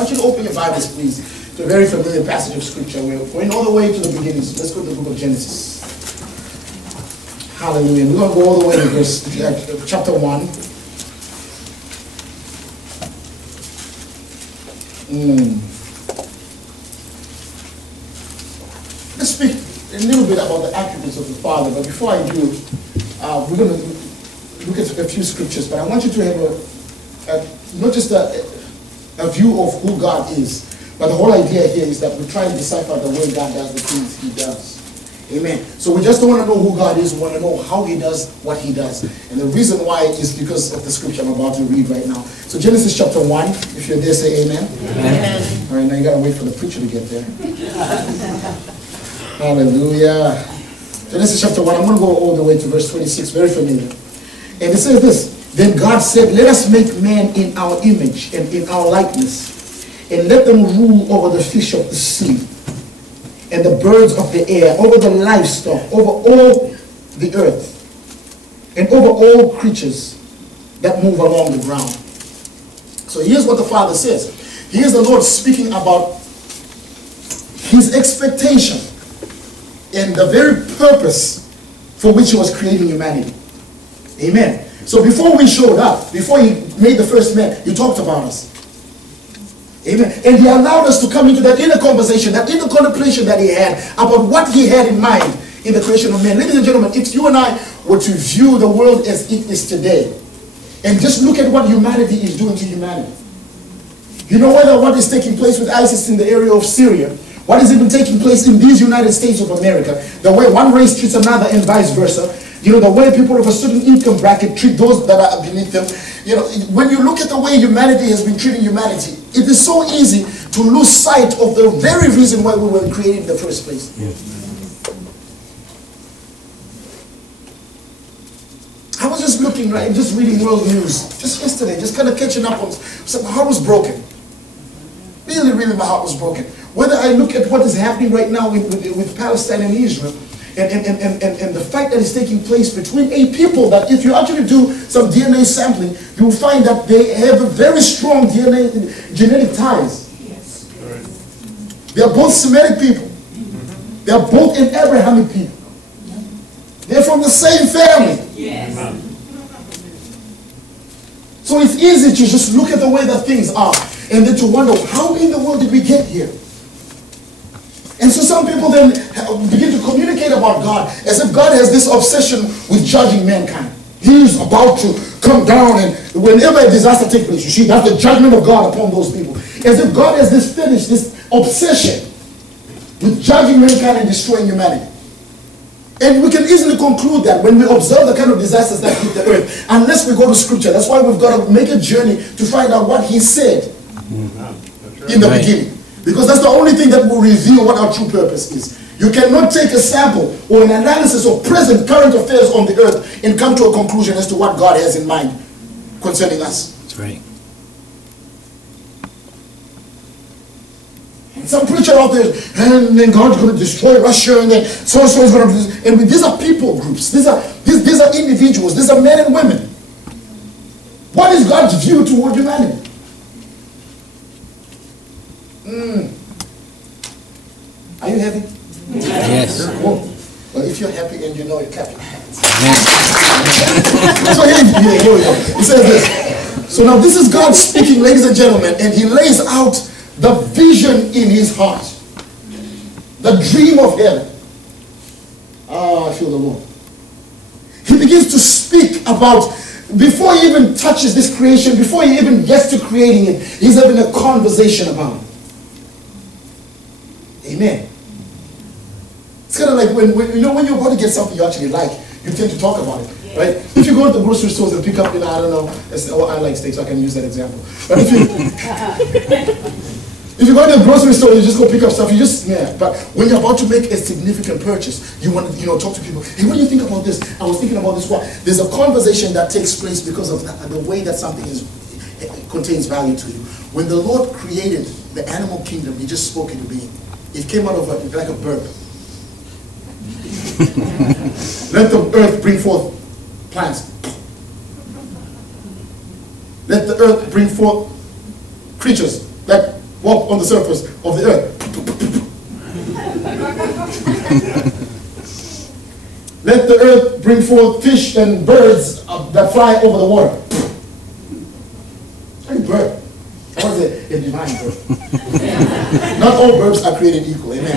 want you to open your Bibles, please, to a very familiar passage of Scripture. We're going all the way to the beginning. So let's go to the book of Genesis. Hallelujah. We're going to go all the way to chapter 1. Let's speak a little bit about the attributes of the Father, but before I do, we're going to look at a few scriptures, but I want you to have not just a view of who God is, but the whole idea here is that we try and decipher the way God does the things he does. Amen. So we just don't want to know who God is, we want to know how he does what he does. And the reason why is because of the scripture I'm about to read right now. So Genesis chapter 1, if you're there, say amen. Amen. All right, now you got to wait for the preacher to get there. Hallelujah. Genesis chapter 1, I'm going to go all the way to verse 26, very familiar. And it says this, then God said, let us make man in our image and in our likeness, and let them rule over the fish of the sea, and the birds of the air, over the livestock, over all the earth, and over all creatures that move along the ground. So here's what the Father says. Here's the Lord speaking about his expectation and the very purpose for which he was creating humanity. Amen. So before we showed up, before he made the first man, he talked about us. Amen. And he allowed us to come into that inner conversation, that inner contemplation that he had about what he had in mind in the creation of man. Ladies and gentlemen, if you and I were to view the world as it is today, and just look at what humanity is doing to humanity. You know whether what is taking place with ISIS in the area of Syria, what is even taking place in these United States of America, the way one race treats another and vice versa, you know, the way people of a certain income bracket treat those that are beneath them. You know, when you look at the way humanity has been treating humanity, it is so easy to lose sight of the very reason why we were created in the first place. Yes. I was just looking, right, just reading world news just yesterday, just kind of catching up on something. My heart was broken. Really, really, my heart was broken. Whether I look at what is happening right now with Palestine and Israel, and the fact that it's taking place between a people that if you actually do some DNA sampling, you will find that they have a very strong genetic ties. Yes. They are both Semitic people. They are both an Abrahamic people. They're from the same family. Yes. So it's easy to just look at the way that things are and then to wonder, how in the world did we get here? And so some people then begin to communicate about God as if God has this obsession with judging mankind. He's about to come down, and whenever a disaster takes place, you see, that's the judgment of God upon those people. As if God has this fetish, this obsession with judging mankind and destroying humanity. And we can easily conclude that when we observe the kind of disasters that hit the earth, unless we go to scripture. That's why we've got to make a journey to find out what he said in the beginning. Because that's the only thing that will reveal what our true purpose is. You cannot take a sample or an analysis of present current affairs on the earth and come to a conclusion as to what God has in mind concerning us. That's right. And some preacher out there, and then God's going to destroy Russia, and then so-and-so is going to... And these are people groups. These are individuals. These are men and women. What is God's view toward humanity? Are you happy? Yes. Well, if you're happy and you know it, clap your hands. So here we go. He says this. So now this is God speaking, ladies and gentlemen, and he lays out the vision in his heart. The dream of heaven. Ah, I feel the Lord. He begins to speak about, before he even touches this creation, before he even gets to creating it, he's having a conversation about it. Amen. It's kind of like when you're about to get something you actually like, you tend to talk about it, right? If you go to the grocery stores and pick up, I don't know, I like steak, so I can use that example. But if you go to the grocery store and you just go pick up stuff, but when you're about to make a significant purchase, you want to, talk to people. Hey, what do you think about this? I was thinking about this one. There's a conversation that takes place because of the way that something contains value to you. When the Lord created the animal kingdom, he just spoke into being. It came out of like a burp. Let the earth bring forth plants. Let the earth bring forth creatures. Let walk on the surface of the earth. Let the earth bring forth fish and birds that fly over the water. A bird. I want to say a divine bird. Not all birds are created equal. Amen.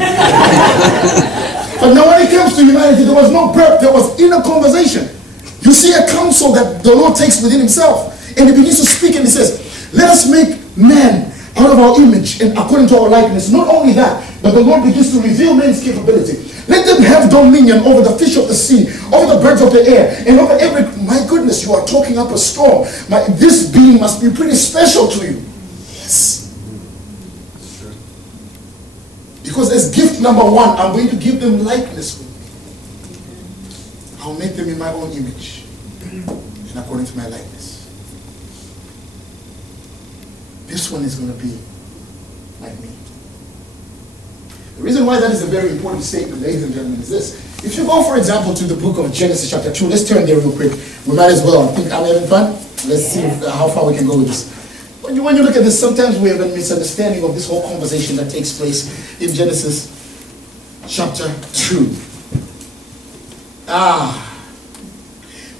But now when it comes to humanity, there was no bird. There was inner conversation. You see a counsel that the Lord takes within himself. And he begins to speak and he says, let us make man out of our image and according to our likeness. Not only that, but the Lord begins to reveal man's capability. Let them have dominion over the fish of the sea, over the birds of the air, and over every... My goodness, you are talking up a storm. This being must be pretty special to you. Yes. Because as gift number one, I'm going to give them likeness with me. I'll make them in my own image and according to my likeness. This one is going to be like me. The reason why that is a very important statement, ladies and gentlemen, is this. If you go, for example, to the book of Genesis chapter 2, let's turn there real quick. We might as well. I think I'm having fun. Let's see how far we can go with this. When you look at this, sometimes we have a misunderstanding of this whole conversation that takes place in Genesis chapter 2.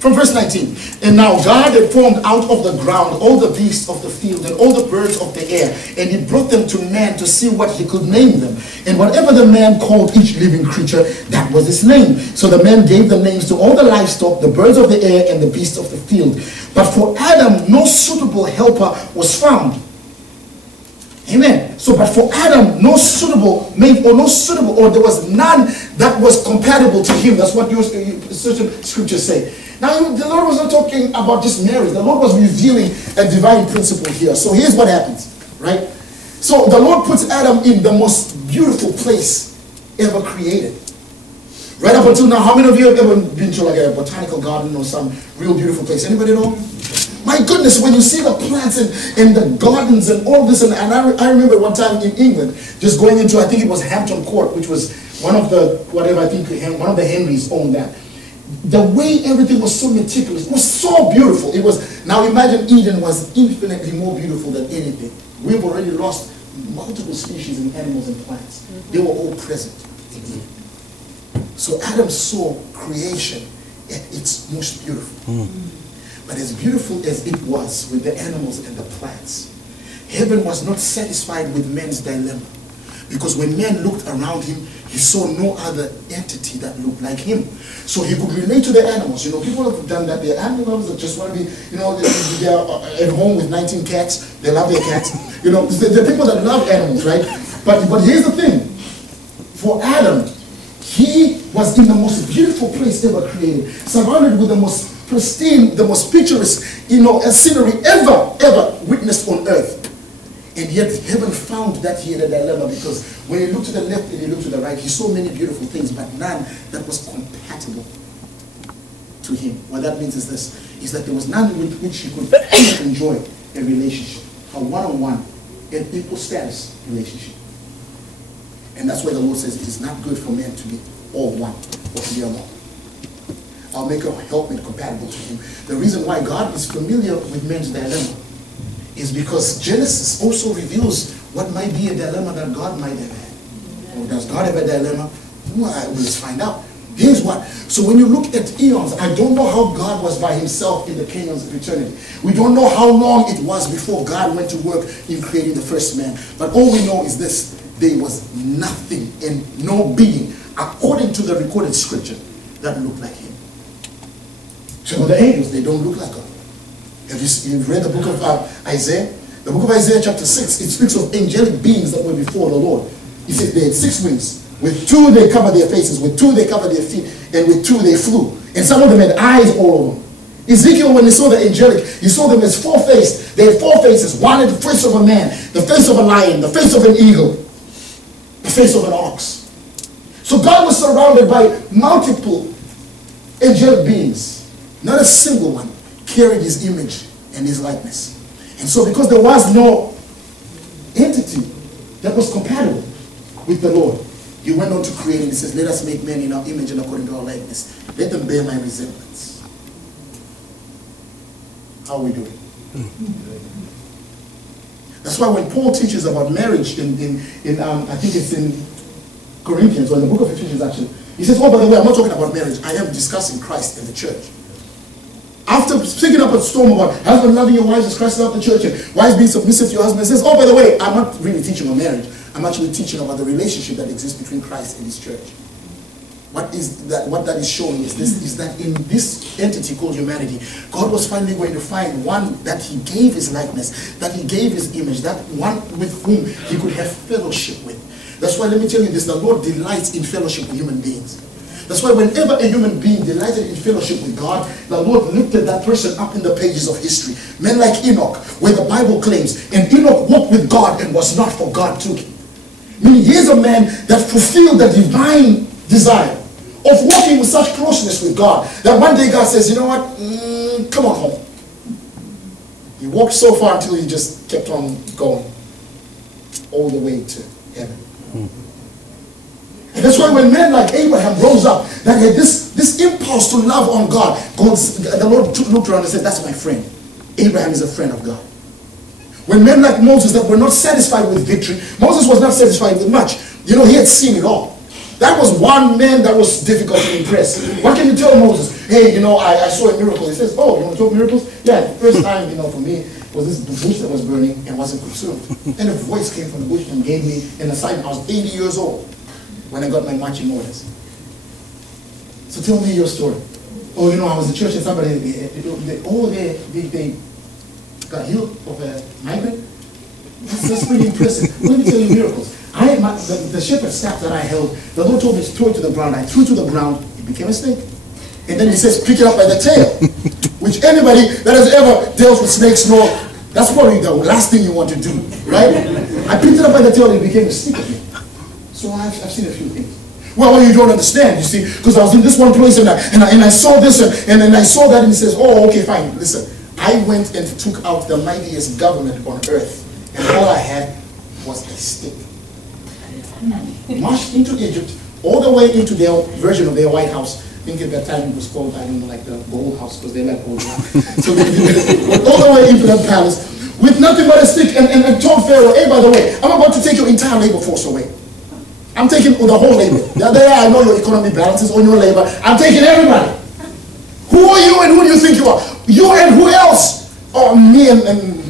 From verse 19. And now God had formed out of the ground all the beasts of the field and all the birds of the air, and he brought them to man to see what he could name them. And whatever the man called each living creature, that was his name. So the man gave the names to all the livestock, the birds of the air, and the beasts of the field. But for Adam, no suitable helper was found. Amen. So, but for Adam, no suitable mate, or there was none that was compatible to him. That's what certain scriptures say. Now, the Lord was not talking about just marriage. The Lord was revealing a divine principle here. So here's what happens, right? So the Lord puts Adam in the most beautiful place ever created. Right up until now, how many of you have ever been to like a botanical garden or some real beautiful place? Anybody know? My goodness, when you see the plants and the gardens and all this, and I remember one time in England, just going into, I think it was Hampton Court, which was one of the, whatever, I think one of the Henrys owned that. The way everything was so meticulous, was so beautiful. It was, now imagine Eden was infinitely more beautiful than anything. We've already lost multiple species in animals and plants. They were all present. So Adam saw creation at its most beautiful. But as beautiful as it was with the animals and the plants, heaven was not satisfied with man's dilemma. Because when man looked around him, he saw no other entity that looked like him. So he could relate to the animals. You know, people have done that. They're animals that just want to be, you know, they're at home with 19 cats. They love their cats. You know, they're people that love animals, right? But here's the thing. For Adam, he was in the most beautiful place ever created, surrounded with the most pristine, the most picturesque, you know, scenery ever witnessed on earth. And yet heaven found that he had a dilemma, because when he looked to the left and he looked to the right, he saw many beautiful things, but none that was compatible to him. What that means is this, is that there was none with which he could enjoy a relationship, a one-on-one, an equal status relationship. And that's why the Lord says it is not good for men to be all one, or to be alone. I'll make a helpmate compatible to him. The reason why God is familiar with men's dilemma is because Genesis also reveals what might be a dilemma that God might have had. Or does God have a dilemma? Well, let's find out. Here's what. So when you look at eons, I don't know how God was by himself in the kingdoms of eternity. We don't know how long it was before God went to work in creating the first man. But all we know is this. There was nothing and no being, according to the recorded scripture, that looked like him. So the angels, they don't look like God. Have you read the book of Isaiah? The book of Isaiah chapter 6, it speaks of angelic beings that were before the Lord. He said they had 6 wings. With 2 they covered their faces, with 2 they covered their feet, and with 2 they flew. And some of them had eyes all over them. Ezekiel, when he saw the angelic, he saw them as 4-faced. They had 4 faces. One had the face of a man, the face of a lion, the face of an eagle, the face of an ox. So God was surrounded by multiple angelic beings. Not a single one carried his image and his likeness. And so because there was no entity that was compatible with the Lord, he went on to create, and he says, let us make men in our image and according to our likeness. Let them bear my resemblance. How are we doing? That's why when Paul teaches about marriage in I think it's in Corinthians, or in the book of Ephesians actually, he says, oh, by the way, I'm not talking about marriage. I am discussing Christ and the church. After speaking up a storm about husband loving your wives as Christ loved the church, and wives being submissive to your husband, he says, oh, by the way, I'm not really teaching on marriage. I'm actually teaching about the relationship that exists between Christ and his church. What that is showing is that in this entity called humanity, God was finally going to find one that he gave his likeness, that he gave his image, that one with whom he could have fellowship with. That's why, let me tell you this, the Lord delights in fellowship with human beings. That's why whenever a human being delighted in fellowship with God, the Lord lifted that person up in the pages of history. Men like Enoch, where the Bible claims, and Enoch walked with God and was not, for God took him. Meaning he is a man that fulfilled the divine desire of walking with such closeness with God, that one day God says, you know what, come on home. He walked so far until he just kept on going all the way to heaven. And that's why when men like Abraham rose up, that had this impulse to love on God, the Lord looked around and said, that's my friend. Abraham is a friend of God. When men like Moses that were not satisfied with victory, Moses was not satisfied with much. You know, he had seen it all. That was one man that was difficult to impress. What can you tell Moses? Hey, you know, I saw a miracle. He says, oh, you want to talk miracles? Yeah, the first time, you know, for me, was this bush that was burning and wasn't consumed. And a voice came from the bush and gave me an assignment. I was 80 years old when I got my marching orders. So tell me your story. Oh, you know, I was in church and somebody, they got healed of a migraine. That's pretty impressive. Let me tell you miracles. The shepherd's staff that I held, the Lord told me to throw it to the ground. I threw it to the ground, it became a snake. And then he says, pick it up by the tail. Which anybody that has ever dealt with snakes know, that's probably the last thing you want to do, right? I picked it up by the tail and it became a snake again. So I've seen a few things. Well, you don't understand, you see, because I was in this one place and I saw this and then I saw that and he says, oh, okay, fine, listen. I went and took out the mightiest government on earth and all I had was a stick. Marched into Egypt, all the way into their version of their White House. I think at that time it was called, I don't know, like the Gold House, because they like gold. So they went all the way into that palace with nothing but a stick and told Pharaoh, hey, by the way, I'm about to take your entire labor force away. I'm taking the whole labor. I know your economy balances on your labor. I'm taking everybody. Who are you and who do you think you are? You and who else? Oh, me and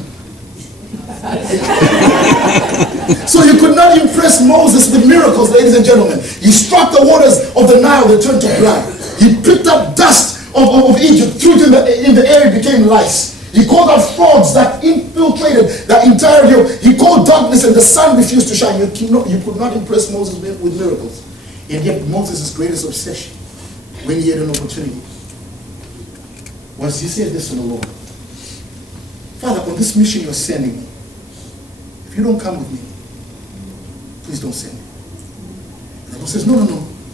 So you could not impress Moses with miracles, ladies and gentlemen. He struck the waters of the Nile, they turned to blood. He picked up dust of Egypt, threw it in the air, it became lice. He called out frogs that infiltrated the entire hill. He called darkness and the sun refused to shine. You could not impress Moses with miracles. And yet Moses' greatest obsession, when he had an opportunity, was he said this to the Lord. Father, on this mission you're sending me, if you don't come with me, please don't send me. And the Lord says, no,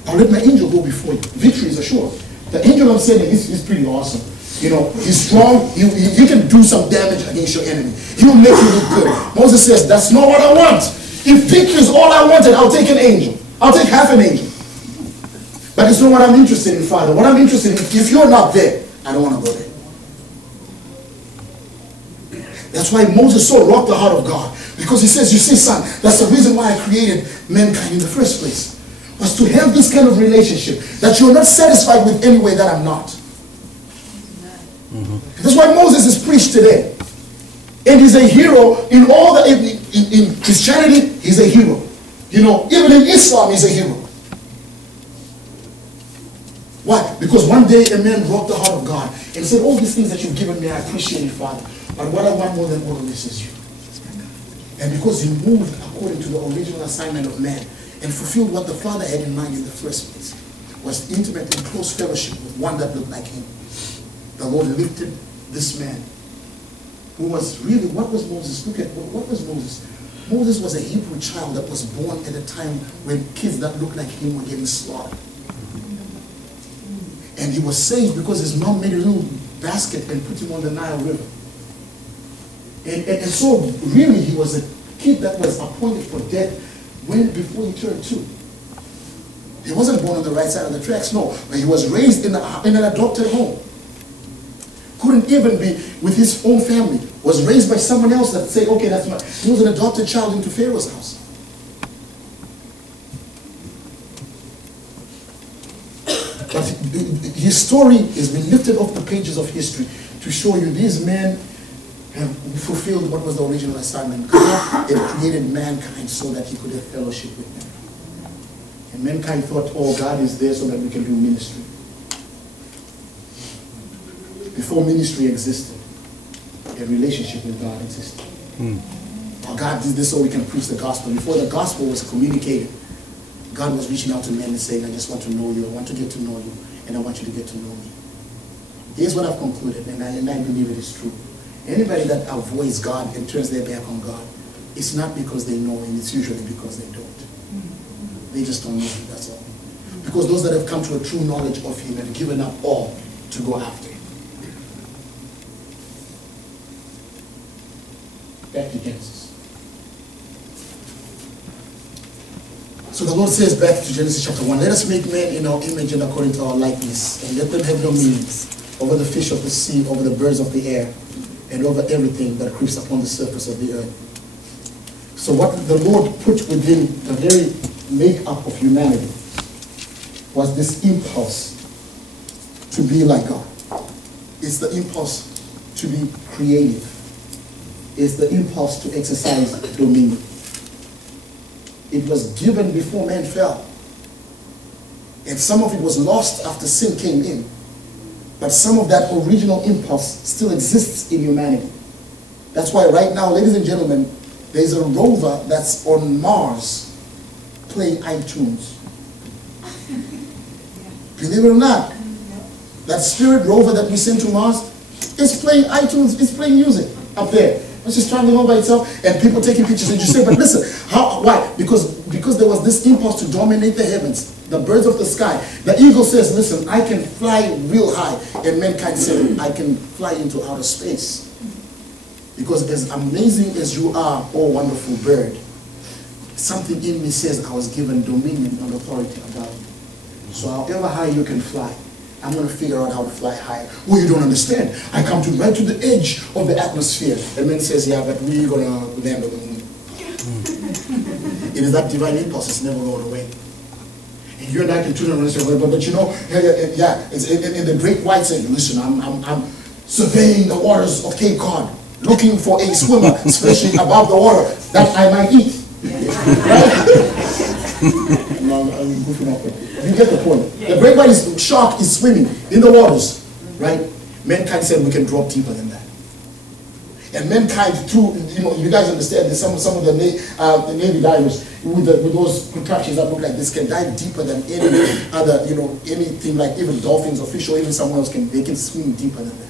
I'll let my angel go before you. Victory is assured. The angel I'm sending is pretty awesome. You know, he's strong. He can do some damage against your enemy. He will make you look good. Moses says, that's not what I want. If victory is all I wanted, I'll take an angel. I'll take half an angel. But it's not what I'm interested in, Father. What I'm interested in, if you're not there, I don't want to go there. That's why Moses so rocked the heart of God. Because he says, you see, son, that's the reason why I created mankind in the first place. Was to have this kind of relationship. That you're not satisfied with any way that I'm not. That's why Moses is preached today. And he's a hero in all the, in Christianity, he's a hero. You know, even in Islam, he's a hero. Why? Because one day a man broke the heart of God and said, all these things that you've given me, I appreciate it, Father. But what I want more than all of this is you. And because he moved according to the original assignment of man and fulfilled what the Father had in mind in the first place, was intimate and close fellowship with one that looked like him. The Lord lifted this man who was really, what was Moses? Look at, what was Moses? Moses was a Hebrew child that was born at a time when kids that looked like him were getting slaughtered. And he was saved because his mom made a little basket and put him on the Nile River. And so really he was a kid that was appointed for death before he turned 2. He wasn't born on the right side of the tracks, no. But he was raised in an adopted home. Couldn't even be with his own family. was raised by someone else that said, okay, that's my, he was an adopted child into Pharaoh's house. But his story has been lifted off the pages of history to show you these men have fulfilled what was the original assignment. God had created mankind so that he could have fellowship with them. And mankind thought, oh, God is there so that we can do ministry. Before ministry existed, a relationship with God existed. Oh, God did this so we can preach the gospel. Before the gospel was communicated, God was reaching out to men and saying, I just want to know you, I want to get to know you, and I want you to get to know me. Here's what I've concluded, and I believe it is true. Anybody that avoids God and turns their back on God, it's not because they know him, it's usually because they don't. They just don't know him, that's all. Because those that have come to a true knowledge of him have given up all to go after him. Back to Genesis. So the Lord says back to Genesis chapter 1, let us make man in our image and according to our likeness, and let them have dominion over the fish of the sea, over the birds of the air, and over everything that creeps upon the surface of the earth. So what the Lord put within the very makeup of humanity was this impulse to be like God. It's the impulse to be creative. It's the impulse to exercise dominion. It was given before man fell. And some of it was lost after sin came in. But some of that original impulse still exists in humanity. That's why right now, ladies and gentlemen, there's a rover that's on Mars playing iTunes. Believe it or not, that Spirit rover that we sent to Mars is playing iTunes, it's playing music up there. It's just traveling all by itself, and people taking pictures. And you say, but listen, why? Because there was this impulse to dominate the heavens, the birds of the sky. The eagle says, listen, I can fly real high. And mankind said, I can fly into outer space. Because as amazing as you are, oh wonderful bird, something in me says I was given dominion and authority about you. So however high you can fly, I'm going to figure out how to fly higher. Well, you don't understand. I come to right to the edge of the atmosphere. And man says, yeah, but we're going to land on the moon. It is that divine impulse. It's never going away. And you and I can tune around and say, but you know, yeah, it's in the great white says, listen, I'm surveying the waters of Cape Cod, looking for a swimmer, especially above the water, that I might eat. Right? No, I'm goofing off. You get the point. The great white shark is swimming in the waters, right? Mankind said we can drop deeper than that. And mankind, through, you know, you guys understand that some of the Navy divers with those contraptions that look like this can dive deeper than any other, you know, anything like even dolphins or fish or even someone else they can swim deeper than that.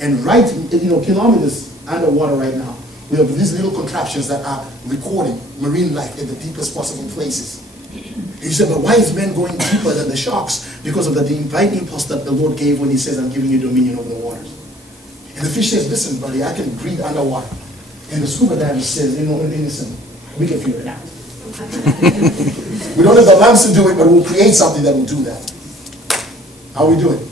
And right, you know, kilometers underwater right now, we have these little contraptions that are recording marine life at the deepest possible places. You said, but why is man going deeper than the sharks? Because of the divine impulse that the Lord gave when he says, I'm giving you dominion over the waters. And the fish says, listen, buddy, I can breathe underwater. And the scuba diver says, you know, listen, we can figure it out. We don't have the lungs to do it, but we'll create something that will do that. How we do it?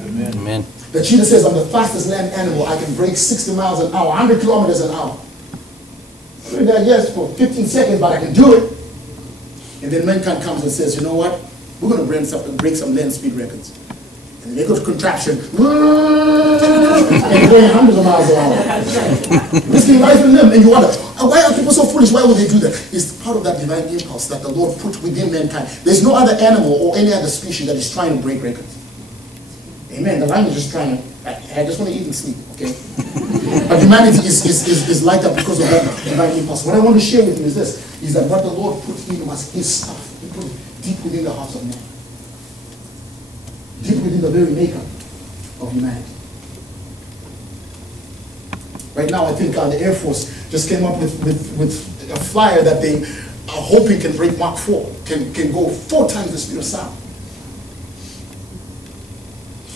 Amen. Amen. The cheetah says, I'm the fastest land animal. I can break 60 miles an hour, 100 kilometers an hour. I do that, yes, for 15 seconds, but I can do it. And then mankind comes and says, you know what? We're going to break some land speed records. And they go to contraption. And going hundreds of miles an hour. Risking life and limb. And you wonder, why are people so foolish? Why would they do that? It's part of that divine impulse that the Lord put within mankind. There's no other animal or any other species that is trying to break records. Amen. The lion is just trying to, I just want to eat and sleep, okay? But humanity is like that because of that divine impulse. What I want to share with you is this, is that what the Lord put in was his stuff. He put it deep within the hearts of man. Deep within the very makeup of humanity. Right now, I think the Air Force just came up with a flyer that they are hoping can break Mach 4, can go 4 times the speed of sound.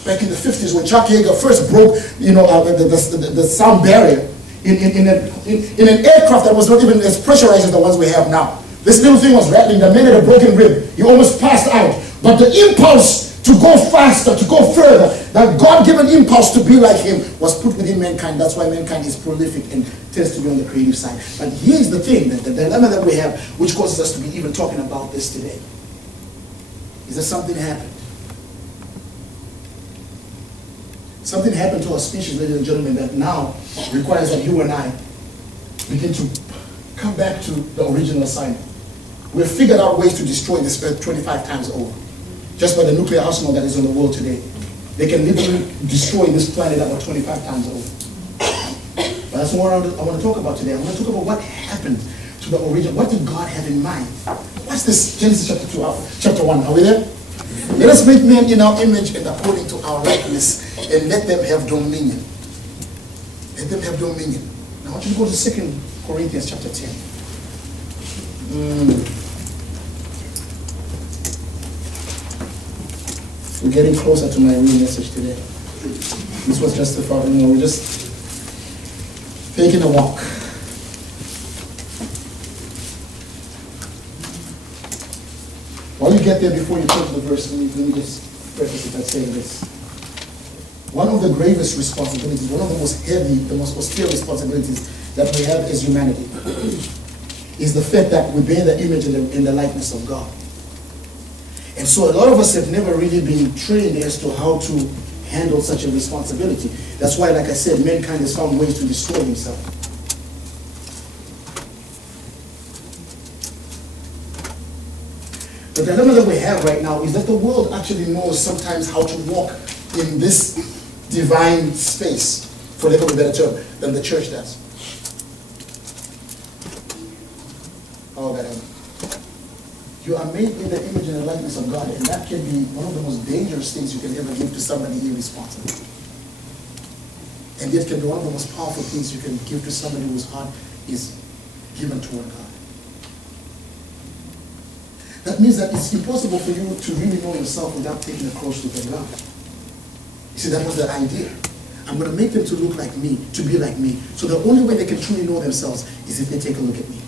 Back in the 50s, when Chuck Yeager first broke, you know, the sound barrier in an aircraft that was not even as pressurized as the ones we have now. This little thing was rattling. The man had a broken rib. He almost passed out. But the impulse to go faster, to go further. That God-given impulse to be like him was put within mankind. That's why mankind is prolific and tends to be on the creative side. But here's the thing, that the dilemma that we have, which causes us to be even talking about this today, is that something happened. Something happened to our species, ladies and gentlemen, that now requires that you and I begin to come back to the original assignment. We've figured out ways to destroy this earth 25 times over. Just by the nuclear arsenal that is in the world today. They can literally destroy this planet about 25 times over. But that's what I want to talk about today. I want to talk about what happened to the original. What did God have in mind? What's this? Genesis chapter 1. Are we there? Let us make man in our image and according to our likeness, and let them have dominion. Let them have dominion. Now I want you to go to 2 Corinthians chapter 10. We're getting closer to my real message today. This was just a thought, we're just taking a walk. While you get there, before you turn to the verse, let me just preface it by saying this. One of the gravest responsibilities, one of the most heavy, the most austere responsibilities that we have as humanity is the fact that we bear the image and the likeness of God. And so a lot of us have never really been trained as to how to handle such a responsibility. That's why, like I said, mankind has found ways to destroy himself. The dilemma that we have right now is that the world actually knows sometimes how to walk in this divine space, for lack of a better term, than the church does. Oh, God. You are made in the image and the likeness of God, and that can be one of the most dangerous things you can ever give to somebody irresponsible. And yet can be one of the most powerful things you can give to somebody whose heart is given toward God. That means that it's impossible for you to really know yourself without taking a close look at God. You see, that was the idea. I'm going to make them to look like me, to be like me. So the only way they can truly know themselves is if they take a look at me.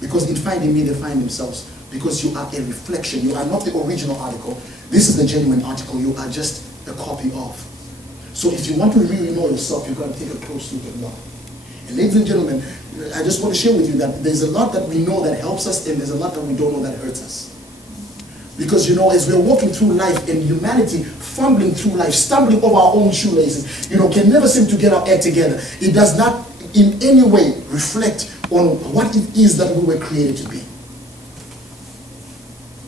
Because in finding me, they find themselves. Because you are a reflection. You are not the original article. This is the genuine article. You are just a copy of. So if you want to really know yourself, you've got to take a close look at God. And ladies and gentlemen, I just want to share with you that there's a lot that we know that helps us, and there's a lot that we don't know that hurts us. Because, you know, as we're walking through life and humanity, fumbling through life, stumbling over our own shoelaces, you know, can never seem to get our act together. It does not in any way reflect on what it is that we were created to be.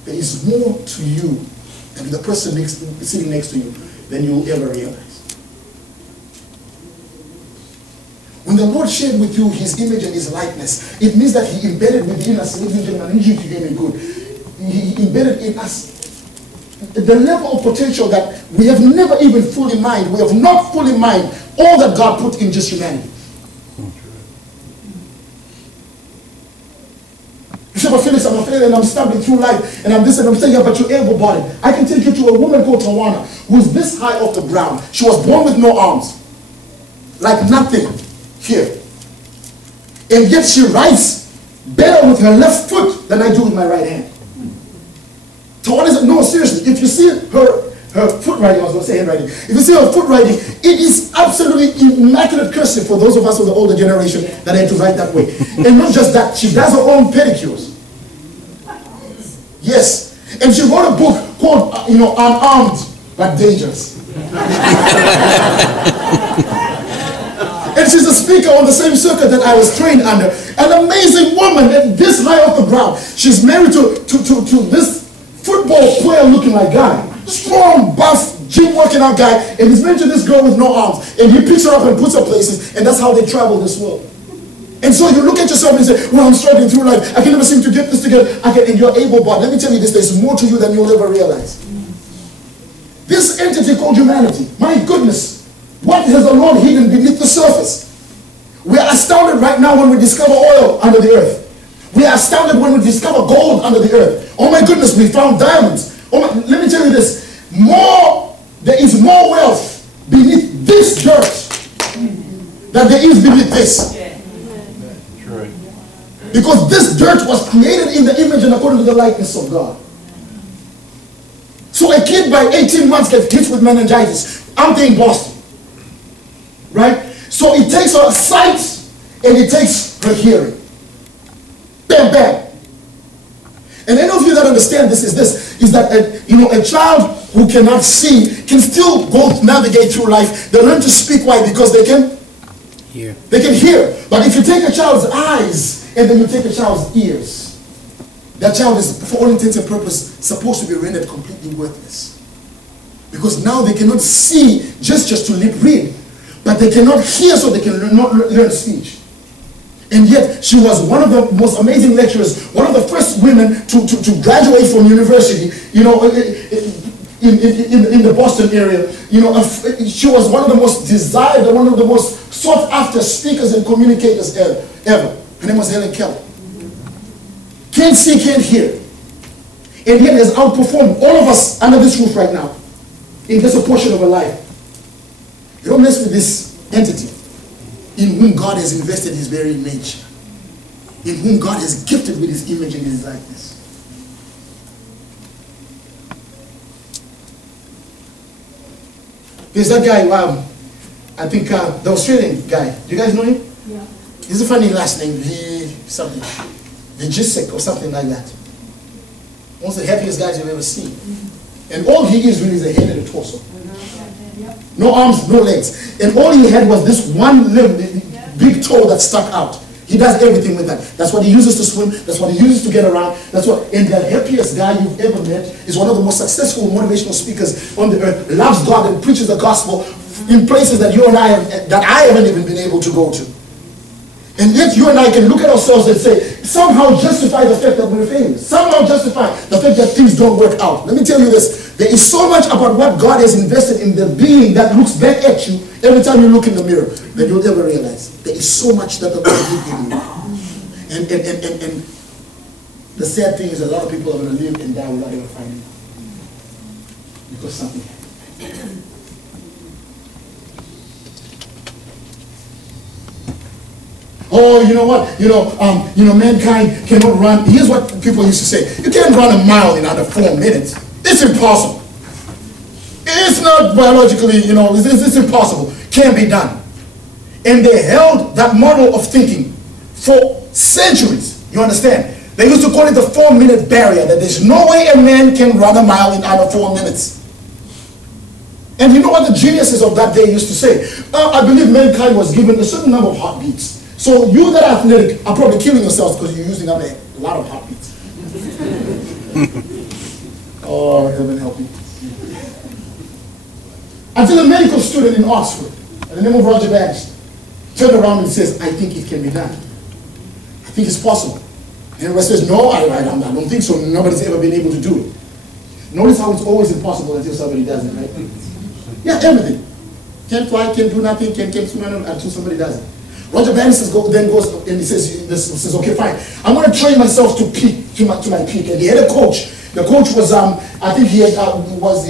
There is more to you than the person sitting next to you than you'll ever realize. When the Lord shared with you his image and his likeness, it means that he embedded within us, ladies and gentlemen, I need you to hear me good. He embedded in us the level of potential that we have never even fully mined. We have not fully mined all that God put in just humanity. You say, but Felix, I'm a failure and I'm stumbling through life and I'm this and I'm saying, yeah, but you're able-bodied. I can take you to a woman called Tawana who's this high off the ground. She was born with no arms. Like nothing here. And yet she writes better with her left foot than I do with my right hand. Tawana is, no, seriously, if you see her foot writing, I was going to say handwriting. If you see her foot writing, it is absolutely immaculate cursive for those of us of the older generation that had to write that way. And not just that, she does her own pedicures. Yes. And she wrote a book called, Unarmed but Dangerous. And she's a speaker on the same circuit that I was trained under. An amazing woman, and this high off the ground. She's married to this football player looking like guy. Strong, buff, gym working out guy. And he's married to this girl with no arms. And he picks her up and puts her places. And that's how they travel this world. And so you look at yourself and say, well, I'm struggling through life. I can never seem to get this together. And you're able-bodied. Let me tell you this, there's more to you than you'll ever realize. This entity called humanity, my goodness, what has the Lord hidden beneath the surface? We are astounded right now when we discover oil under the earth. We are astounded when we discover gold under the earth. Oh my goodness, we found diamonds. Let me tell you this, there is more wealth beneath this dirt than there is beneath this. That's right. Because this dirt was created in the image and according to the likeness of God. kid by 18 months gets hit with meningitis. I'm thinking Boston. Right? So it takes her sight and it takes her hearing. Bam, bam. And any of you that understand this is that a child who cannot see can still both navigate through life. They learn to speak. Why? Because they can hear. They can hear. But if you take a child's eyes and then you take a child's ears, that child is, for all intents and purposes, supposed to be rendered completely worthless. Because now they cannot see just to lip read, but they cannot hear, so they can learn speech. And yet, she was one of the most amazing lecturers, one of the first women to graduate from university, in the Boston area. She was one of the most desired, one of the most sought after speakers and communicators ever. Her name was Helen Keller. Can't see, can't hear. And yet has outperformed all of us under this roof right now in just a portion of her life. You don't mess with this entity in whom God has invested his very image, in whom God has gifted with his image and his likeness. There's that guy, I think the Australian guy. Do you guys know him? Yeah. He's a funny last name. Something. Vijicic or something like that. One of the happiest guys you've ever seen. And all he is really is a head and a torso. No arms, no legs. And all he had was this one limb, big toe that stuck out. He does everything with that. That's what he uses to swim. That's what he uses to get around. And the happiest guy you've ever met is one of the most successful motivational speakers on the earth. Loves God and preaches the gospel in places that you and I haven't even been able to go to. And yet you and I can look at ourselves and say, somehow justify the fact that we're famous. Somehow justify the fact that things don't work out. Let me tell you this. There is so much about what God has invested in the being that looks back at you every time you look in the mirror that you'll never realize. There is so much that the Lord did in you. And the sad thing is a lot of people are going to live and die without ever finding out. Because something happened. Oh, you know what? Mankind cannot run. Here's what people used to say. You can't run a mile in under 4 minutes. It's impossible. It's not biologically, it's impossible. Can't be done. And they held that model of thinking for centuries. You understand? They used to call it the 4-minute barrier, that there's no way a man can run a mile in under 4 minutes. And you know what the geniuses of that day used to say? I believe mankind was given a certain number of heartbeats. So you that are athletic are probably killing yourselves because you're using up a lot of heartbeats. Oh, heaven help me. Until a medical student in Oxford, by the name of Roger Bannister, turned around and says, I think it can be done. I think it's possible. And everybody says, no, I don't think so. Nobody's ever been able to do it. Notice how it's always impossible until somebody does it, right? Yeah, everything. Can't fly, can't do nothing, can't swim until somebody does it. Roger Bannister then goes and he says, okay, fine. I'm going to train myself to peak, to my peak. And he had a coach. The coach was, I think he had won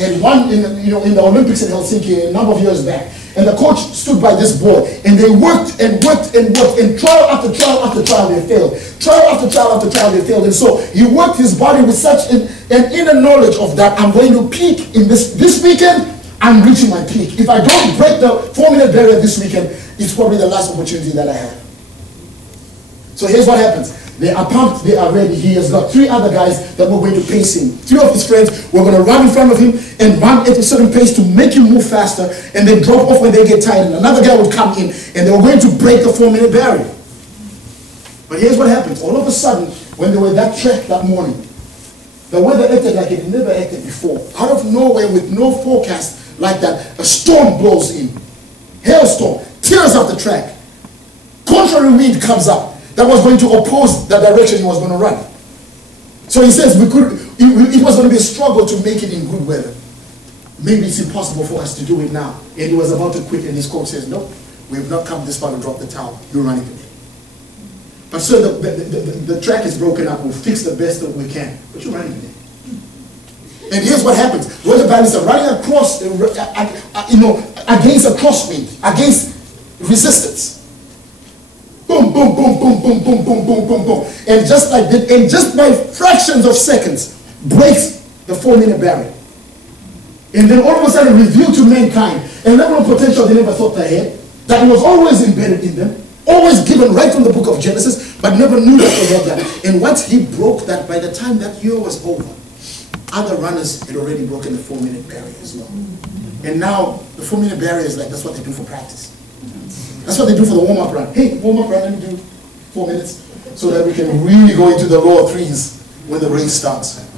in the Olympics in Helsinki a number of years back. And the coach stood by this board, and they worked and worked and worked, and trial after trial after trial they failed. Trial after trial after trial they failed. And so he worked his body with such an inner knowledge of that. I'm going to peak in this weekend. I'm reaching my peak. If I don't break the 4-minute barrier this weekend, it's probably the last opportunity that I have. So here's what happens. They are pumped, they are ready. He has got 3 other guys that were going to pace him. 3 of his friends were going to run in front of him and run at a certain pace to make him move faster and then drop off when they get tired. And another guy would come in and they were going to break the 4-minute barrier. But here's what happens. All of a sudden, when they were at that track that morning, the weather acted like it never acted before. Out of nowhere, with no forecast like that, a storm blows in. Hailstorm, tears up the track. Contrary wind comes up that was going to oppose the direction he was going to run. So he says it was going to be a struggle to make it in good weather. Maybe it's impossible for us to do it now. And he was about to quit, and his coach says, no, we have not come this far to drop the towel. You're running today. But sir, the track is broken up. We'll fix the best that we can. But you're running today. And here's what happens. Roger Bannister running across, against a crosswind, against resistance. Boom, boom, boom, boom, boom, boom, boom, boom, boom, boom. And just like that, and just by fractions of seconds, breaks the 4-minute barrier. And then all of a sudden revealed to mankind a level of potential they never thought they had, that was always embedded in them, always given right from the book of Genesis, but never knew that they had that. And once he broke that, by the time that year was over, other runners had already broken the 4-minute barrier as well. And now the 4-minute barrier is like, that's what they do for practice. That's what they do for the warm-up run. Hey, warm-up run, let me do 4 minutes so that we can really go into the lower threes when the race starts.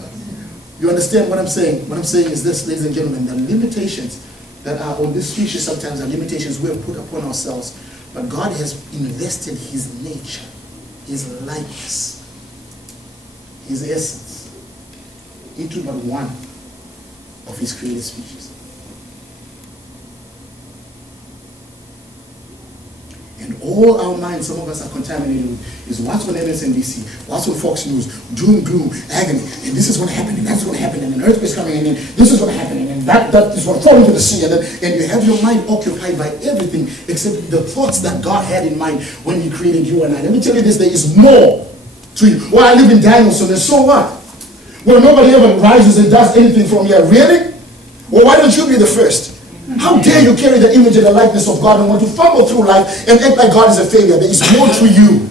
You understand what I'm saying? What I'm saying is this, ladies and gentlemen, the limitations that are on this species sometimes are limitations we have put upon ourselves. But God has invested his nature, his likeness, his essence into but one of his created species. And all our minds, some of us are contaminated with, is what's on MSNBC, what's on Fox News, doom, gloom, agony, and this is going to happen, and that's going to happen, and an earthquake is coming, and then this is going to happen, and then that is going to fall into the sea, and you have your mind occupied by everything except the thoughts that God had in mind when he created you and I. Let me tell you this, there is more to you. Well, I live in Danielson, and so what? Well, nobody ever rises and does anything from here. Really? Well, why don't you be the first? How dare you carry the image and the likeness of God and want to fumble through life and act like God is a failure? There is more to you.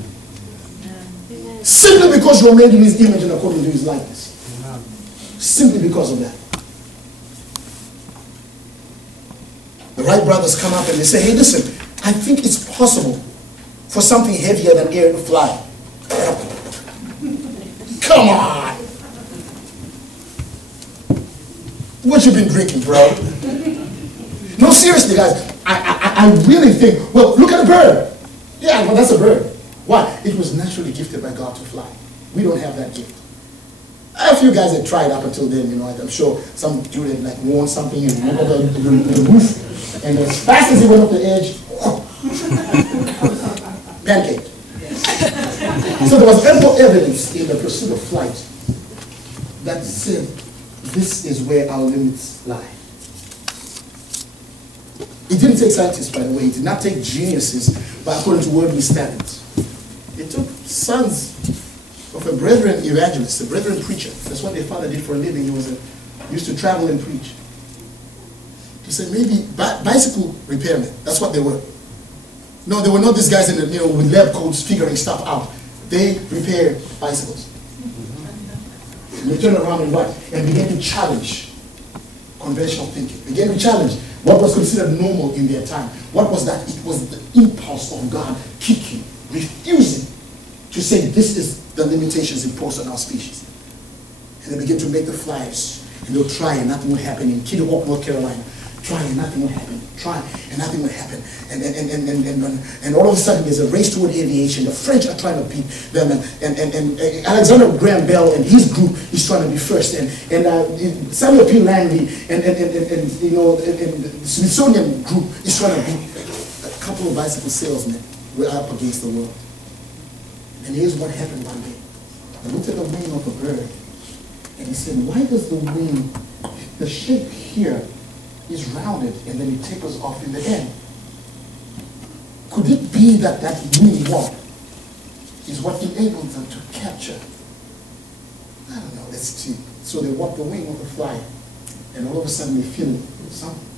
Simply because you are made in his image and according to his likeness. Simply because of that. The Wright brothers come up and they say, hey, listen, I think it's possible for something heavier than air to fly. Come on. What you been drinking, bro? No, seriously, guys. I really think, well, look at a bird. Yeah, well, that's a bird. Why? It was naturally gifted by God to fly. We don't have that gift. A few guys had tried up until then, you know, I'm sure some dude had like worn something and went over the roof, and as fast as he went up the edge, pancake. So there was ample evidence in the pursuit of flight that said this is where our limits lie. It didn't take scientists, by the way. It did not take geniuses, but according to worldly standards. It took sons of a brethren evangelist, a brethren preacher. That's what their father did for a living. He used to travel and preach. He said maybe bicycle repairmen. That's what they were. No, they were not these guys in the, with lab coats figuring stuff out. They repaired bicycles. And they turned around and what? And began to challenge conventional thinking. Began to challenge what was considered normal in their time. What was that? It was the impulse of God kicking, refusing to say this is the limitations imposed on our species. And they began to make the flyers. And they'll try and nothing would happen. In Kitty Hawk, North Carolina. Try and nothing would happen. Try and nothing would happen. And all of a sudden there's a race toward aviation. The French are trying to beat them. And Alexander Graham Bell and his group is trying to be first. And Samuel P. Langley and the Smithsonian group is trying to beat a couple of bicycle salesmen. We're up against the world. And here's what happened one day. I looked at the wing of a bird and he said, why does the wing, the shape here is rounded and then it tapers off in the end? Could it be that that wing warp is what enables them to capture? I don't know, let's see. So they warp the wing of the flyer and all of a sudden they feel something.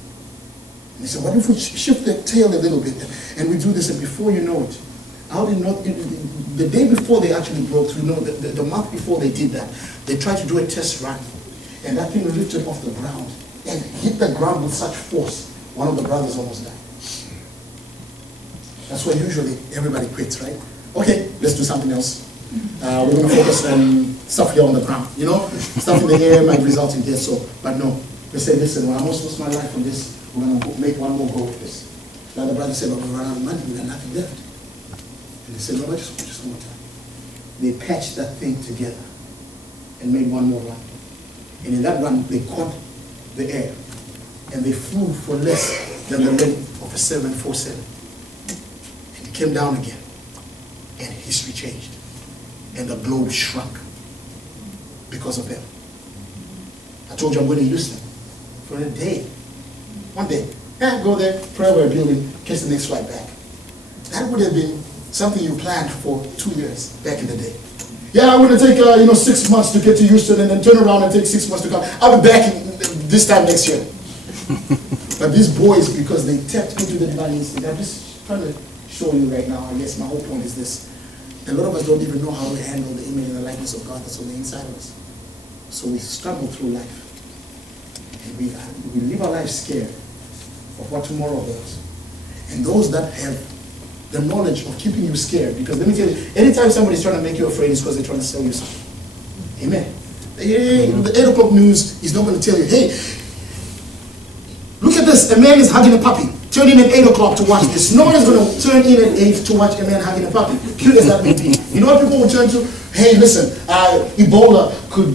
And they said, what if we shift the tail a little bit and we do this, and before you know it, out in North, the day before they actually broke through, the month before they did that, they tried to do a test run and that thing lifted off the ground and hit the ground with such force, one of the brothers almost died. That's where usually everybody quits, right? Okay, let's do something else. We're going to focus on stuff here on the ground. Stuff in the air might result in death, but no. They say, listen, well, I almost lost my life on this. We're going to make one more go with this. The other brother said, well, we run out of money, we got nothing left. And they said, no, but just one more time. They patched that thing together and made one more run. And in that run, they caught the air. And they flew for less than the length of a 747. And it came down again. And history changed. And the globe shrunk because of them. I told you I'm going to use them for a day. One day. Go there, pray over a building, catch the next flight back. That would have been something you planned for 2 years back in the day. Yeah, I'm going to take 6 months to get to Houston and then turn around and take 6 months to come. I'll be back this time next year. But these boys, because they tapped into the divine instinct, I'm just trying to show you right now, I guess my whole point is this. A lot of us don't even know how to handle the image and the likeness of God that's on the inside of us. So we struggle through life. And we live our life scared of what tomorrow holds. And those that have the knowledge of keeping you scared, because let me tell you, anytime somebody's trying to make you afraid, it's because they're trying to sell you something. Amen. The 8 o'clock news is not going to tell you, hey, look at this, a man is hugging a puppy. Turn in at 8 o'clock to watch this. No one is going to turn in at 8 to watch a man hugging a puppy. Cute as that may be. You know what people will turn to? Hey, listen, Ebola could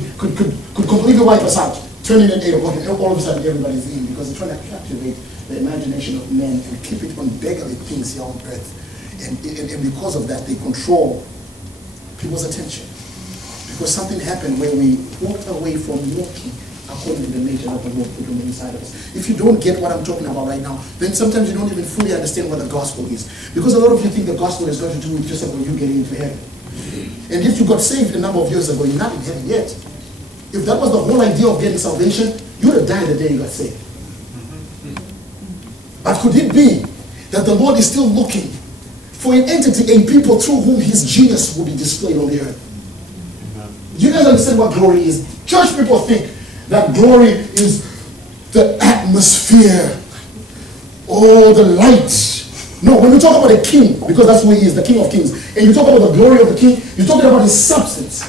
completely wipe us out. Turn in at 8 o'clock and all of a sudden everybody's in, because they're trying to captivate the imagination of men and keep it on beggarly things here on earth. And because of that, they control people's attention. Because something happened where we walked away from walking according to the nature of the Lord put on the inside of us. If you don't get what I'm talking about right now, then sometimes you don't even fully understand what the gospel is. Because a lot of you think the gospel is going to do with just about you getting into heaven. And if you got saved a number of years ago, you're not in heaven yet. If that was the whole idea of getting salvation, you would have died the day you got saved. But could it be that the Lord is still looking for an entity, a people through whom his genius will be displayed on the earth? Do you guys understand what glory is? Church people think that glory is the atmosphere, oh, the light. No, when we talk about a king, because that's who he is, the King of Kings, and you talk about the glory of the king, you're talking about his substance.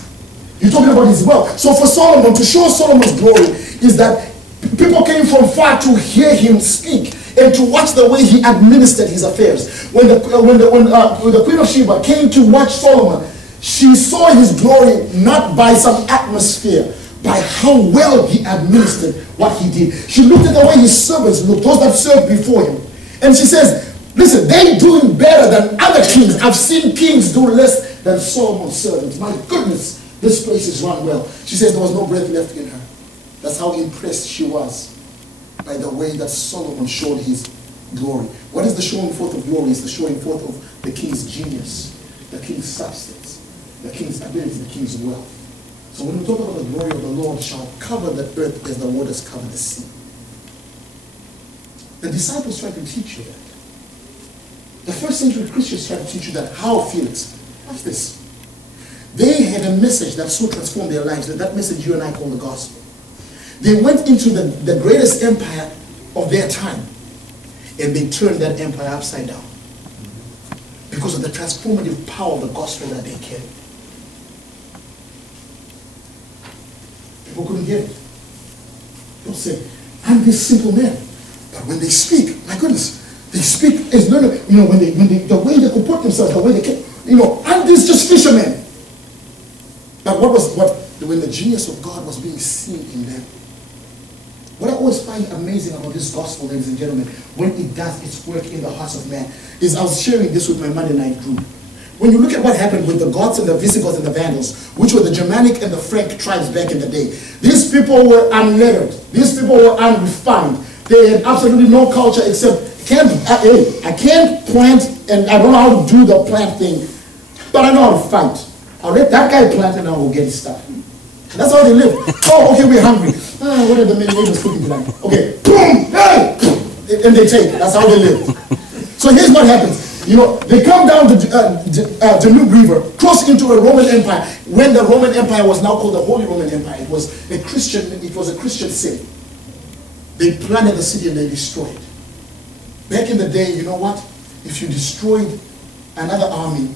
You're talking about his wealth. So for Solomon, to show Solomon's glory is that people came from far to hear him speak and to watch the way he administered his affairs. When the Queen of Sheba came to watch Solomon, she saw his glory not by some atmosphere, by how well he administered what he did. She looked at the way his servants looked, those that served before him. And she says, listen, they're doing better than other kings. I've seen kings do less than Solomon's servants. My goodness, this place is run well. She says there was no breath left in her. That's how impressed she was by the way that Solomon showed his glory. What is the showing forth of glory? It's the showing forth of the king's genius, the king's substance, the king's ability, the king's wealth. So when we talk about the glory of the Lord shall cover the earth as the waters cover the sea. The disciples tried to teach you that. The first century Christians tried to teach you that. How, Felix? Watch this. They had a message that so transformed their lives, that message you and I call the gospel. They went into the greatest empire of their time, and they turned that empire upside down because of the transformative power of the gospel that they carried. People couldn't get it. They'll say, I'm this simple man. But when they speak, my goodness, they speak as no, you know, when the way they comport themselves, the way they can, you know, I'm this just fisherman. But when the genius of God was being seen in them. What I always find amazing about this gospel, ladies and gentlemen, when it does its work in the hearts of man, is I was sharing this with my Monday night group. When you look at what happened with the Goths and the Visigoths and the Vandals, which were the Germanic and the Frank tribes back in the day, these people were unlettered. These people were unrefined. They had absolutely no culture except, I can't plant and I don't know how to do the plant thing, but I know how to fight. I'll let that guy plant and I will get his stuff. That's how they live. Oh, okay, we're hungry. What are the neighbors cooking tonight? Okay, boom, hey, and they take. That's how they live. So here's what happens. You know, they come down to Danube River, cross into a Roman Empire. When the Roman Empire was now called the Holy Roman Empire, it was a Christian city. They plundered the city and they destroyed it. Back in the day, you know what? If you destroyed another army,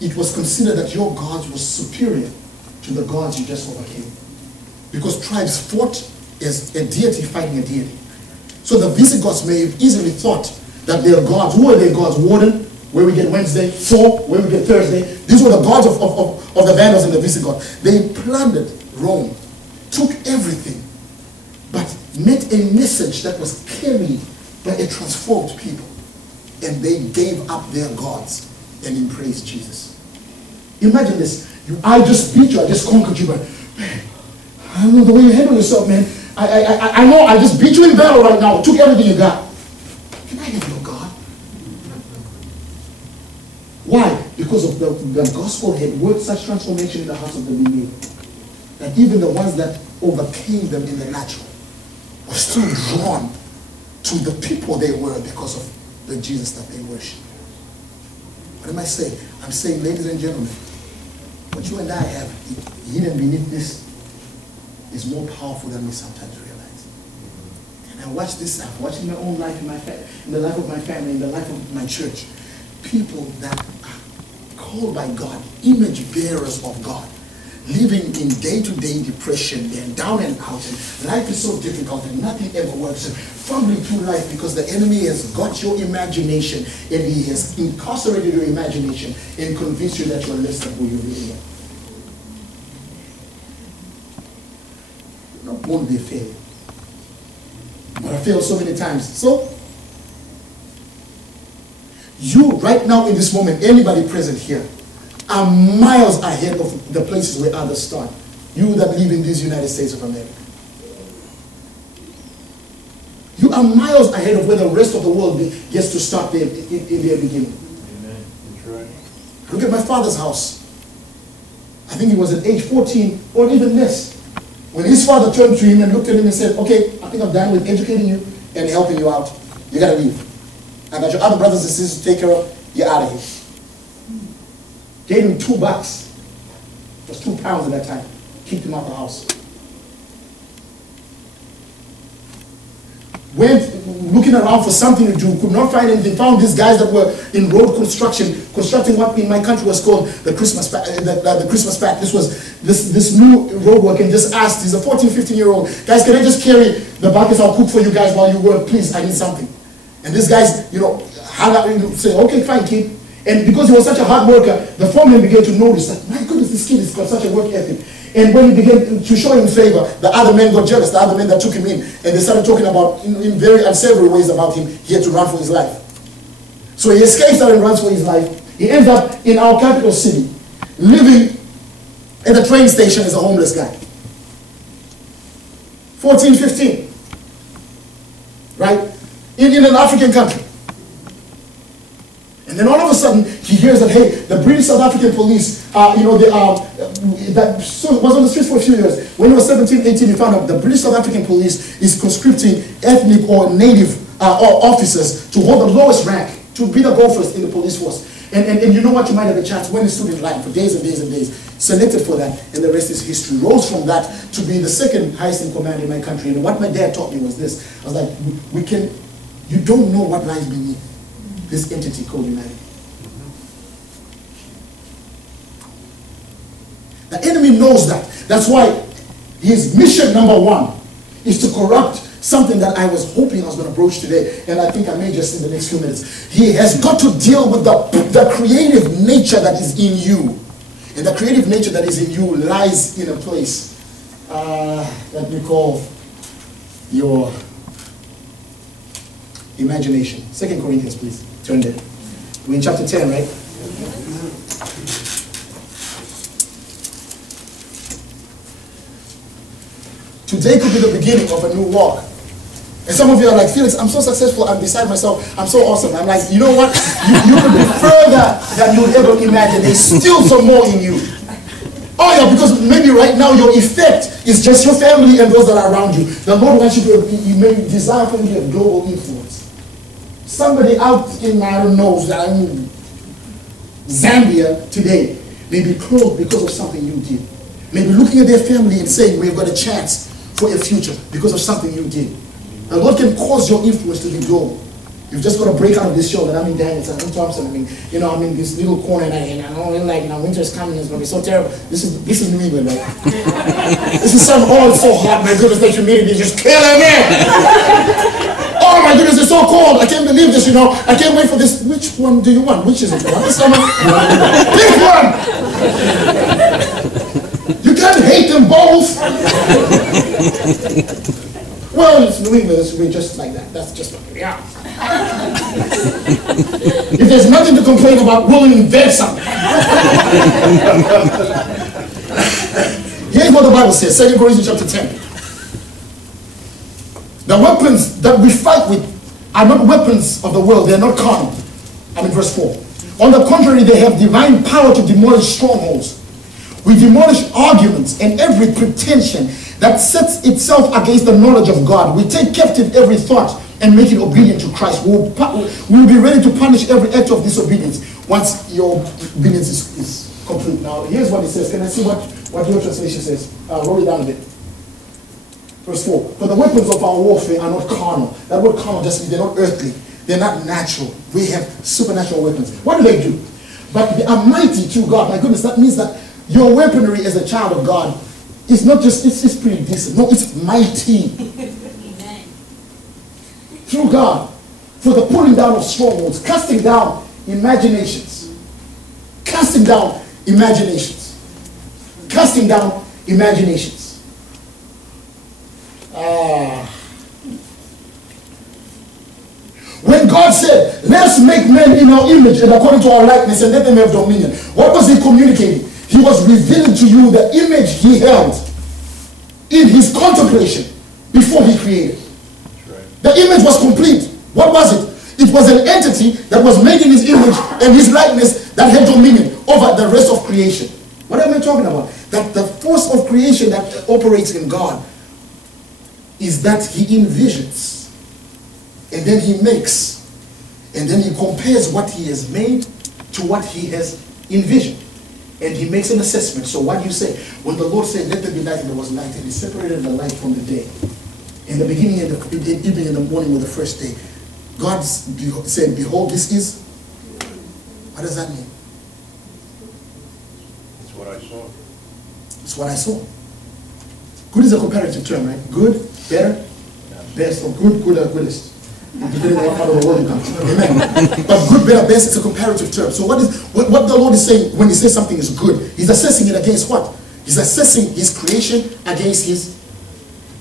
it was considered that your gods were superior to the gods you just overcame. Because tribes fought as a deity fighting a deity. So the Visigoths may have easily thought that their gods, who are their gods? Warden, where we get Wednesday, Thor, where we get Thursday. These were the gods of the Vandals and the Visigoths. They plundered Rome, took everything, but met a message that was carried by a transformed people. And they gave up their gods and embraced Jesus. Imagine this. I just beat you, I just conquered you, but man, I don't know the way you handle yourself, man. I know I just beat you in battle right now, took everything you got. Can I have your God? Why? Because of the gospel had worked such transformation in the hearts of the believer that even the ones that overcame them in the natural were still drawn to the people they were because of the Jesus that they worship. What am I saying? I'm saying, ladies and gentlemen, what you and I have hidden beneath this is more powerful than we sometimes realize. And I watch this, I'm watching my own life, in the life of my family, in the life of my church. People that are called by God, image bearers of God, living in day-to-day depression, they're down and out, and life is so difficult and nothing ever works. And fumbling through life because the enemy has got your imagination and he has incarcerated your imagination and convinced you that you're less than who you really are. You're not born to be a failure. But I failed so many times. So, you right now in this moment, anybody present here, are miles ahead of the places where others start. You that live in these United States of America. You are miles ahead of where the rest of the world gets to start in their beginning. Amen. That's right. Look at my father's house. I think he was at age 14 or even less. When his father turned to him and looked at him and said, okay, I think I'm done with educating you and helping you out. You gotta leave. I got your other brothers and sisters to take care of. You're out of here. Gave him $2. It was 2 pounds at that time. Kicked him out of the house. Went looking around for something to do, could not find anything, found these guys that were in road constructing what in my country was called the Christmas pact. This was this new road work, and just asked, he's a 14, 15-year-old, guys, can I just carry the buckets? I'll cook for you guys while you work, please, I need something. And this guy's, hung out and say, okay, fine, kid. And because he was such a hard worker, the foreman began to notice that, my goodness, this kid has got such a work ethic. And when he began to show him favor, the other men got jealous, the other men that took him in, and they started talking about, in very unsavory ways about him. He had to run for his life. So he escapes out and runs for his life. He ends up in our capital city, living at the train station as a homeless guy. 14, 15. Right? In an African country. And then all of a sudden, he hears that, hey, the British South African police, that was on the streets for a few years. When he was 17, 18, he found out the British South African police is conscripting ethnic or native officers to hold the lowest rank, to be the golfers in the police force. And you know what, you might have a chance when he stood in line for days and days and days, selected for that, and the rest is history. Rose from that to be the second highest in command in my country. And what my dad taught me was this. I was like, you don't know what lies beneath this entity called humanity. The enemy knows that. That's why his mission number one is to corrupt something that I was hoping I was going to broach today, and I think I may just in the next few minutes. He has got to deal with the creative nature that is in you. And the creative nature that is in you lies in a place that we call your imagination. 2 Corinthians, please. Turn there. We're in chapter 10, right? Today could be the beginning of a new walk. And some of you are like, Felix, I'm so successful, I'm beside myself, I'm so awesome. I'm like, you know what? You could be further than you would ever imagine. There's still some more in you. Oh yeah, because maybe right now your effect is just your family and those that are around you. The Lord wants you to, you may desire for you to have global influence. Somebody out in, I don't know, Zambia today may be closed because of something you did. Maybe looking at their family and saying, we've got a chance for a future because of something you did. And what can cause your influence to be global? You've just got to break out of this show that I'm in Daniels, I'm in Thompson, I'm in this little corner, and I don't really like, winter's coming, it's going to be so terrible. This is New England, right? This is so hot, my goodness, the humidity is just killing me. Oh my goodness, it's so cold. I can't believe this, I can't wait for this. Which one do you want? Which is it? This summer? Pick one! You can't hate them both. Well, it's New England, we're just like that. That's just what we are. If there's nothing to complain about, we'll invent something. Here's what the Bible says, 2 Corinthians chapter 10. The weapons that we fight with are not weapons of the world, they are not carnal. Verse 4. On the contrary, they have divine power to demolish strongholds. We demolish arguments and every pretension that sets itself against the knowledge of God. We take captive every thought and make it obedient to Christ. We'll be ready to punish every act of disobedience once your obedience is complete. Now, here's what it says. Can I see what your translation says? Roll it down a bit. Verse 4. For the weapons of our warfare are not carnal. That word carnal just means they're not earthly. They're not natural. We have supernatural weapons. What do? But they are mighty to God. My goodness, that means that your weaponry as a child of God is not just, it's pretty decent. No, it's mighty. Amen. Through God. For the pulling down of strongholds. Casting down imaginations. Casting down imaginations. Casting down imaginations. When God said, let's make men in our image and according to our likeness and let them have dominion, what was he communicating? He was revealing to you the image he held in his contemplation before he created. Right. The image was complete. What was it? It was an entity that was made in his image and his likeness that had dominion over the rest of creation. What am I talking about? That the force of creation that operates in God is that he envisions. And then he makes, and then he compares what he has made to what he has envisioned. And he makes an assessment. So what do you say? When the Lord said, let there be light, and there was light, and he separated the light from the day. In the beginning and the evening and the morning were the first day. God said, behold, this is. What does that mean? It's what I saw. It's what I saw. Good is a comparative term, right? Good, better, best, or good, gooder, goodest. Depending on what part of the world you come from. Amen. But good, better, best is a comparative term. So what the Lord is saying when he says something is good, he's assessing it against what? He's assessing his creation against his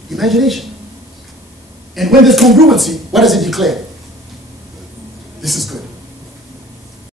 imagination. And when there's congruency, what does it declare? This is good.